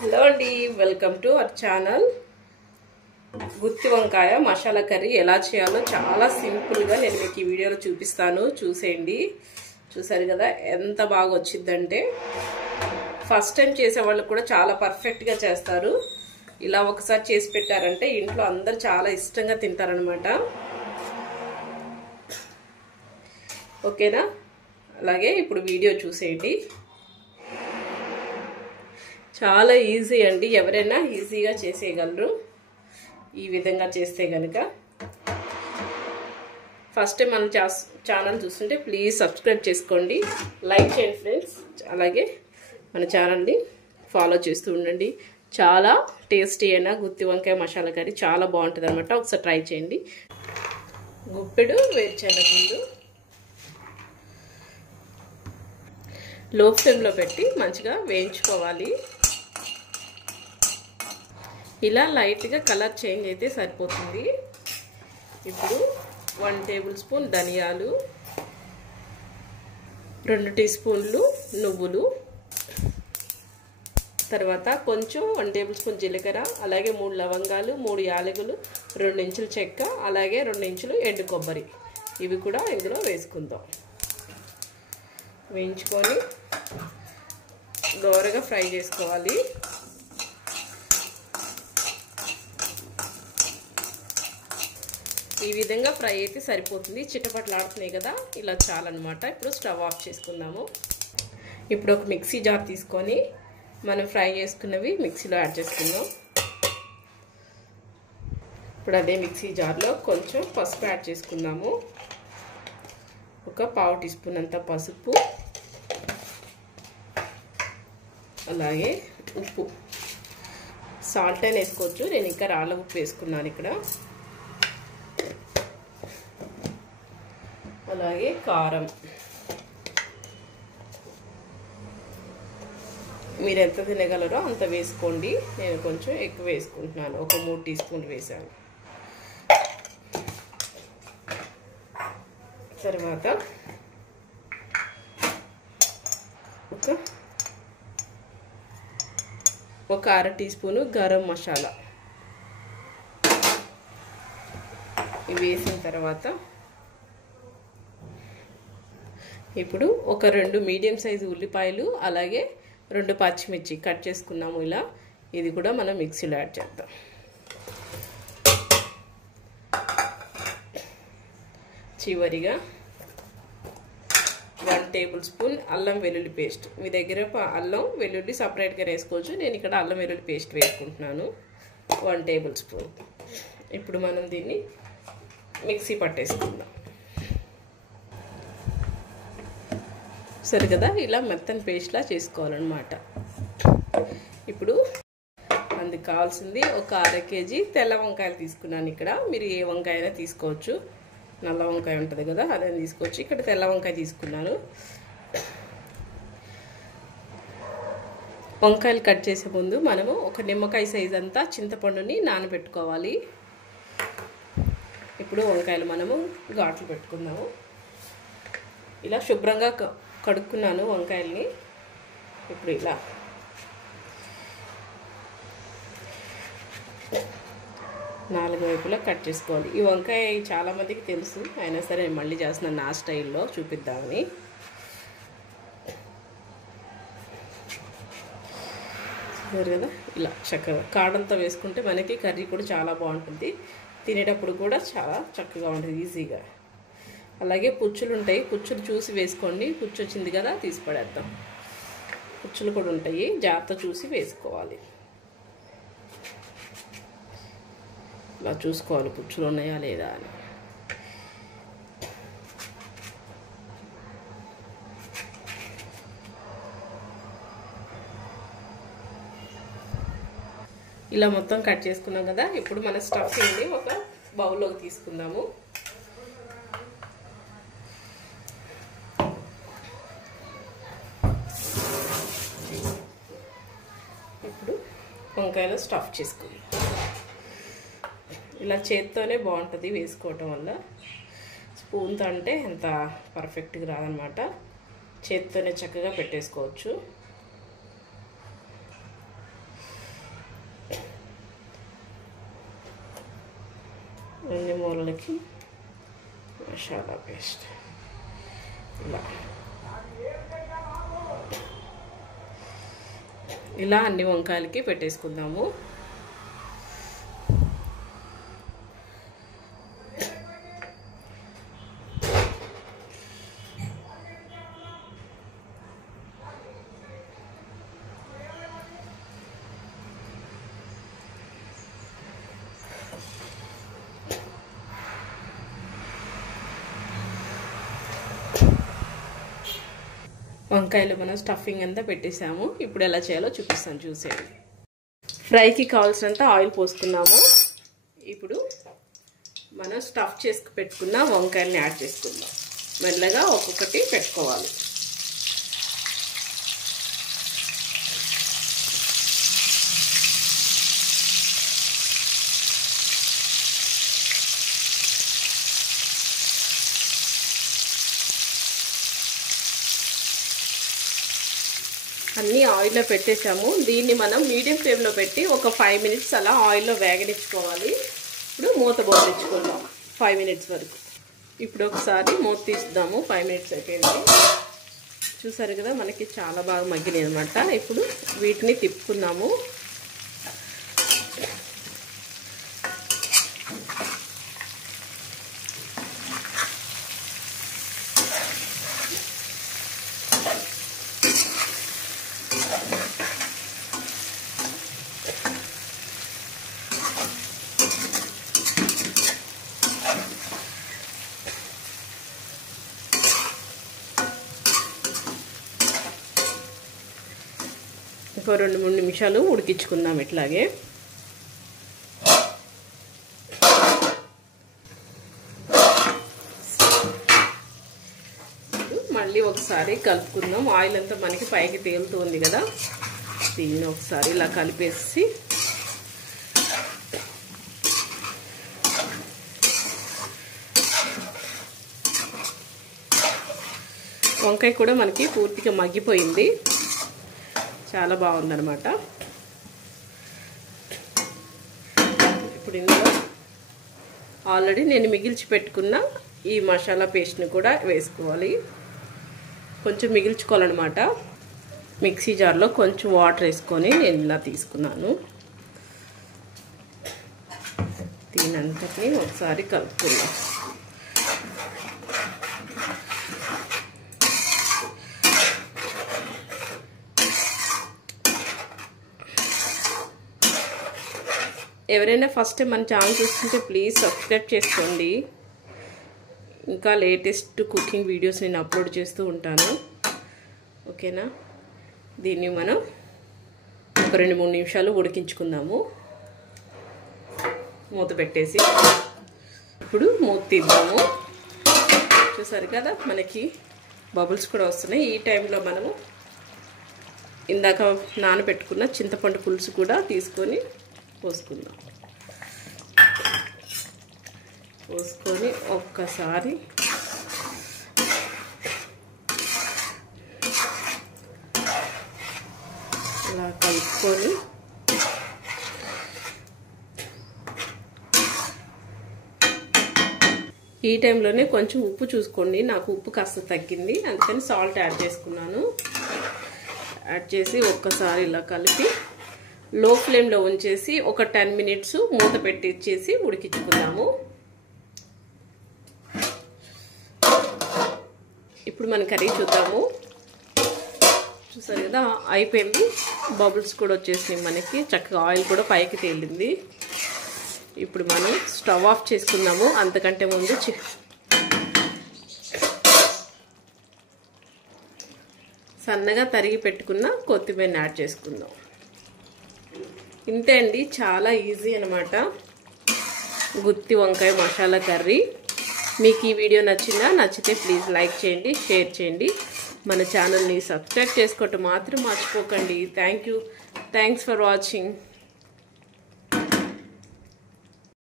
Hello అండి, welcome to our channel. గుత్తి వంకాయ masala curry ఎలా చేయాలో చాలా సింపుల్గా నేను మీకు ఈ వీడియోలో చూపిస్తాను. చూసేయండి. చూసారు కదా ఎంత బాగా వచ్చిందంటే, ఫస్ట్ టైం చేసే వాళ్ళు కూడా చాలా పర్ఫెక్ట్గా చేస్తారు. ఇలా ఒకసారి చేసి పెట్టారంటే ఇంట్లో అందరు చాలా ఇష్టంగా తింటారనమాట. ఓకేనా? అలాగే ఇప్పుడు వీడియో చూసేయండి. చాలా ఈజీ అండి, ఎవరైనా ఈజీగా చేసేయగలరు ఈ విధంగా చేస్తే కనుక. ఫస్ట్ టైం మన ఛానల్ చూస్తుంటే ప్లీజ్ సబ్స్క్రైబ్ చేసుకోండి, లైక్ చేయండి ఫ్రెండ్స్. అలాగే మన ఛానల్ని ఫాలో చేస్తూ ఉండండి. చాలా టేస్టీ అయిన గుత్తి వంకాయ మసాలా కర్రీ చాలా బాగుంటుంది అనమాట. ఒకసారి ట్రై చేయండి. గుప్పెడు వేరుశనగగుళ్ళు లో ఫ్లేమ్లో పెట్టి మంచిగా వేయించుకోవాలి. ఇలా లైట్గా కలర్ చేంజ్ అయితే సరిపోతుంది. ఇప్పుడు 1 టేబుల్ స్పూన్ ధనియాలు, 2 టీ స్పూన్లు నువ్వులు, తర్వాత కొంచెం 1 టేబుల్ స్పూన్ జీలకర్ర, అలాగే 3 లవంగాలు, 3 యాలకులు, 2 ఇంచులు చెక్క, అలాగే 2 ఇంచులు ఎండు కొబ్బరి, ఇవి కూడా ఇందులో వేసుకుందాం. వేయించుకొని దోరగా ఫ్రై చేసుకోవాలి. ఈ విధంగా ఫ్రై అయితే సరిపోతుంది. చిటపట్లాడుతున్నాయి కదా, ఇలా చాలన్నమాట. ఇప్పుడు స్టవ్ ఆఫ్ చేసుకుందాము. ఇప్పుడు ఒక మిక్సీ జార్ తీసుకొని మనం ఫ్రై చేసుకున్నవి మిక్సీలో యాడ్ చేసుకుందాం. ఇప్పుడు అదే మిక్సీ జార్లో కొంచెం పసుపు యాడ్ చేసుకుందాము. ఒక 1/2 టీ స్పూన్ అంత పసుపు, అలాగే ఉప్పు, సాల్ట్ అయినా వేసుకోవచ్చు. నేను ఇంకా రాళ్ళ ఉప్పు వేసుకున్నాను ఇక్కడ. అలాగే కారం, మీరు ఎంత తినగలరో అంత వేసుకోండి. నేను కొంచెం ఎక్కువ వేసుకుంటున్నాను, ఒక 3 టీ స్పూన్లు వేసాను. తర్వాత ఒక 1/2 టీ స్పూను గరం మసాలా ఇవి వేసిన తర్వాత ఇప్పుడు ఒక 2 మీడియం సైజు ఉల్లిపాయలు, అలాగే 2 పచ్చిమిర్చి కట్ చేసుకున్నాము. ఇలా ఇది కూడా మనం మిక్సీలో యాడ్ చేద్దాం. చివరిగా 1 టేబుల్ స్పూన్ అల్లం వెల్లుల్లి పేస్ట్. మీ దగ్గర అల్లం వెల్లుల్లి సపరేట్గా వేసుకోవచ్చు. నేను ఇక్కడ అల్లం వెల్లుల్లి పేస్ట్ వేసుకుంటున్నాను, 1 టేబుల్ స్పూన్. ఇప్పుడు మనం దీన్ని మిక్సీ పట్టేసుకుందాం. సరే కదా, ఇలా మెత్తని పేస్ట్లా చేసుకోవాలన్నమాట. ఇప్పుడు అందుకు కావాల్సింది ఒక 1/2 కేజీ తెల్ల వంకాయలు తీసుకున్నాను. ఇక్కడ మీరు ఏ వంకాయ అయినా తీసుకోవచ్చు. నల్ల వంకాయ ఉంటుంది కదా, అదే తీసుకోవచ్చు. ఇక్కడ తెల్ల వంకాయ తీసుకున్నాను. వంకాయలు కట్ చేసే ముందు మనము ఒక నిమ్మకాయ సైజ్ అంతా చింతపండుని నానబెట్టుకోవాలి. ఇప్పుడు వంకాయలు మనము ఘాట్లు పెట్టుకుందాము. ఇలా శుభ్రంగా కడుక్కున్నాను వంకాయల్ని. ఇప్పుడు ఇలా 4 వైపులా కట్ చేసుకోవాలి. ఈ వంకాయ చాలామందికి తెలుసు, అయినా సరే నేను మళ్ళీ చేస్తున్నాను నా స్టైల్లో చూపిద్దామని. సరే కదా, ఇలా చక్కగా కాడంతో వేసుకుంటే మనకి కర్రీ కూడా చాలా బాగుంటుంది. తినేటప్పుడు కూడా చాలా చక్కగా ఉంటుంది, ఈజీగా. అలాగే పుచ్చులు ఉంటాయి, పుచ్చులు చూసి వేసుకోండి. పుచ్చు వచ్చింది కదా, తీసి పడేద్దాం. పుచ్చులు కూడా ఉంటాయి, జాగ్రత్త చూసి వేసుకోవాలి. ఇలా చూసుకోవాలి పుచ్చులు ఉన్నాయా లేదా అని. ఇలా మొత్తం కట్ చేసుకున్నాం కదా. ఇప్పుడు మన స్టఫింగ్ని ఒక బౌల్లోకి తీసుకుందాము. ఇప్పుడు వంకాయలు స్టఫ్ చేసుకుందాం. ఇలా చేత్తోనే బాగుంటుంది వేసుకోవటం వల్ల. స్పూన్తో అంటే ఎంత పర్ఫెక్ట్గా రాదనమాట. చేత్తోనే చక్కగా పెట్టేసుకోవచ్చు. మనకి మసాలా పేస్ట్ ఇలా అన్ని వంకాయలకి పెట్టేసుకుందాము. వంకాయలు మనం స్టఫింగ్ అంతా పెట్టేసాము. ఇప్పుడు ఎలా చేయాలో చూపిస్తాను, చూసేయండి. ఫ్రైకి కావాల్సినంత ఆయిల్ పోసుకున్నాము. ఇప్పుడు మనం స్టఫ్ చేసి పెట్టుకున్న వంకాయలని యాడ్ చేసుకుందాం. మెల్లగా ఒక్కొక్కటి పెట్టుకోవాలి. అన్నీ ఆయిల్లో పెట్టేసాము. దీన్ని మనం మీడియం ఫ్లేమ్లో పెట్టి ఒక 5 మినిట్స్ అలా ఆయిల్లో వేగనిచ్చుకోవాలి. ఇప్పుడు మూత బోర్లించుకుందాం 5 మినిట్స్ వరకు. ఇప్పుడు ఒకసారి మూత తీద్దాము. 5 మినిట్స్ అయిపోయింది. చూసారు కదా, మనకి చాలా బాగా మగ్గినాయి అనమాట. ఇప్పుడు వీటిని తిప్పుకుందాము. ఇంకో 2-3 నిమిషాలు ఉడికించుకుందాం ఇట్లాగే. మళ్ళీ ఒకసారి కలుపుకుందాం. ఆయిల్ అంతా మనకి పైకి తేలుతుంది కదా, దీన్ని ఒకసారి ఇలా కలిపేసి వంకాయ కూడా మనకి పూర్తిగా మగ్గిపోయింది. చాలా బాగుందన్నమాట. ఇప్పుడు ఇందులో ఆల్రెడీ నేను మిగిల్చి పెట్టుకున్న ఈ మసాలా పేస్ట్ని కూడా వేసుకోవాలి. కొంచెం మిగిల్చుకోవాలన్నమాట. మిక్సీ జార్లో కొంచెం వాటర్ వేసుకొని నేను ఇలా తీసుకున్నాను. దీనంతటిని ఒకసారి కలుపుకుందాం. ఎవరైనా ఫస్ట్ టైం మన ఛానల్ చూస్తుంటే ప్లీజ్ సబ్స్క్రైబ్ చేసుకోండి. ఇంకా లేటెస్ట్ కుకింగ్ వీడియోస్ నేను అప్లోడ్ చేస్తూ ఉంటాను. ఓకేనా, దీన్ని మనం ఒక 2-3 నిమిషాలు ఉడికించుకుందాము మూత పెట్టేసి. ఇప్పుడు మూత తీద్దాము. చూసారు కదా, మనకి బబుల్స్ కూడా వస్తున్నాయి. ఈ టైంలో మనము ఇందాక నానబెట్టుకున్న చింతపండు పులుసు కూడా తీసుకొని పోసుకుందాం. పోసుకొని ఒక్కసారి ఇలా కలుపుకొని ఈ టైంలోనే కొంచెం ఉప్పు చూసుకోండి. నాకు ఉప్పు కాస్త తగ్గింది, అందుకని సాల్ట్ యాడ్ చేసుకున్నాను. యాడ్ చేసి ఒక్కసారి ఇలా కలిపి లో ఫ్లేమ్లో ఉంచేసి ఒక 10 మినిట్స్ మూత పెట్టించేసి ఉడికించుకుందాము. ఇప్పుడు మన కర్రీ చూద్దాము. చూసారు కదా, అయిపోయింది. బబుల్స్ కూడా వచ్చేసినాయి మనకి. చక్కగా ఆయిల్ కూడా పైకి తేలింది. ఇప్పుడు మనం స్టవ్ ఆఫ్ చేసుకుందాము. అంతకంటే ముందు సన్నగా తరిగి పెట్టుకున్న కొత్తిమీరని యాడ్ చేసుకుందాం. ఇంతే అండి, చాలా ఈజీ అనమాట గుత్తి వంకాయ మసాలా కర్రీ. మీకు ఈ వీడియో నచ్చితే ప్లీజ్ లైక్ చేయండి, షేర్ చేయండి. మన ఛానల్ని సబ్స్క్రైబ్ చేసుకోవటం మాత్రం మర్చిపోకండి. Thanks for watching.